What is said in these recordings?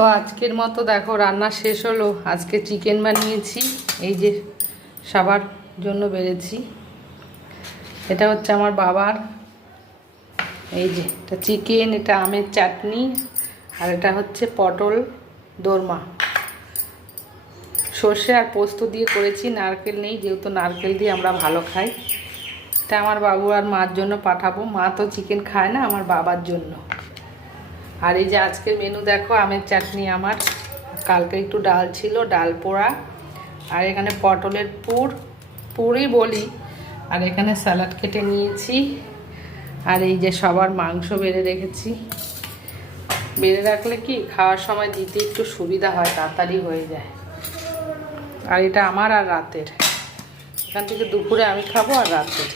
তো আজকের মতো দেখো রান্না শেষ হলো। আজকে চিকেন বানিয়েছি, এই যে সবার জন্য বেড়েছি। এটা হচ্ছে আমার বাবার, এই যে এটা চিকেন, এটা আমের চাটনি, আর এটা হচ্ছে পটল দোরমা। সর্ষে আর পোস্ত দিয়ে করেছি, নারকেল নেই, যেহেতু নারকেল দিয়ে আমরা ভালো খাই। এটা আমার বাবু আর মার জন্য পাঠাবো। মা তো চিকেন খায় না, আমার বাবার জন্য। আর এই যে আজকের মেনু দেখো, আমের চাটনি আমার, কালকে একটু ডাল ছিল, ডাল পোড়া, আর এখানে পটলের পুরই বলি, আর এখানে স্যালাড কেটে নিয়েছি। আর এই যে সবার মাংস বেড়ে রেখেছি। বেড়ে রাখলে কি খাওয়ার সময় দিতে একটু সুবিধা হয়, তাড়াতাড়ি হয়ে যায়। আর এটা আমার আর রাতের, এখান থেকে দুপুরে আমি খাবো আর রাতের।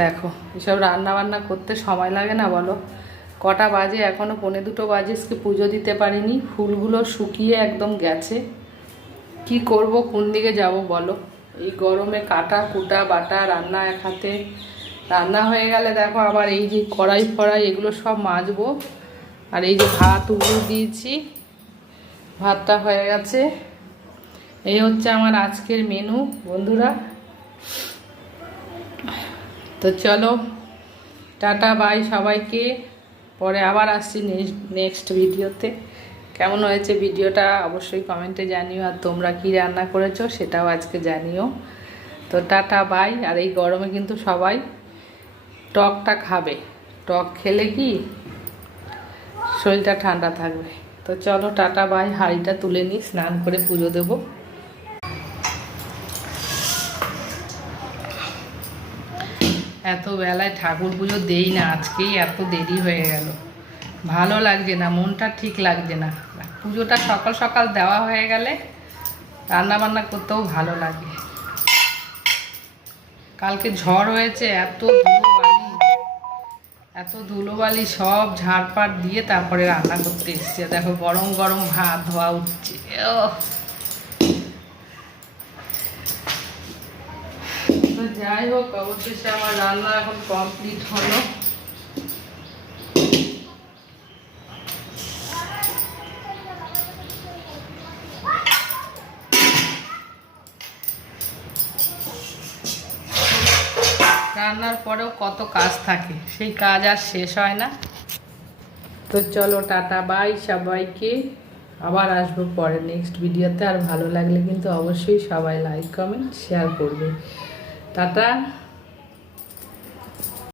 দেখো এসব রান্না বান্না করতে সময় লাগে না বলো? কটা বাজে? এখনও 1:45 বাজে, আজকে পুজো দিতে পারিনি। ফুলগুলো শুকিয়ে একদম গেছে। কি করব, কোন দিকে যাব বলো? এই গরমে কাটা কুটা বাটা, রান্না এক হাতে। রান্না হয়ে গেলে দেখো আবার এই যে কড়াই ফড়াই এগুলো সব মাজবো। আর এই যে ভাত উগিয়ে দিয়েছি, ভাতটা হয়ে গেছে। এই হচ্ছে আমার আজকের মেনু বন্ধুরা। তো চলো, টাটা বাই সবাইকে। পরে আবার আসছি নেক্সট ভিডিওতে। কেমন হয়েছে ভিডিওটা অবশ্যই কমেন্টে জানিও, আর তোমরা কি রান্না করেছো সেটাও আজকে জানিও। তো টাটা বাই। আর এই গরমে কিন্তু সবাই টকটা খাবে, টক খেলে কি শরীরটা ঠান্ডা থাকবে। তো চলো টাটা বাই, হাঁড়িটা তুলে নিই, স্নান করে পুজো দেবো। এত বেলায় ঠাকুর পুজো দেই না, আজকেই এত দেরি হয়ে গেল। ভালো লাগছে না, মনটা ঠিক লাগছে না। পুজোটা সকাল সকাল দেওয়া হয়ে গেলে রান্না বান্না করতেও ভালো লাগে। কালকে ঝড় হয়েছে, এত ধুলোবালি সব ঝাড়পাট দিয়ে তারপরে রান্না করতে এসছে। দেখো গরম গরম ভাত ধোয়া উঠছে। যাই হোক, অবশেষে আমার রান্না এখন কমপ্লিট হলো। রান্নার পরেও কত কাজ থাকে, সেই কাজ আর শেষ হয় না। তো চলো টাটা বাই সবাইকে। আবার আসবো পরে নেক্সট ভিডিওতে। আর ভালো লাগলে কিন্তু অবশ্যই সবাই লাইক কমেন্ট শেয়ার করবে। টাটা।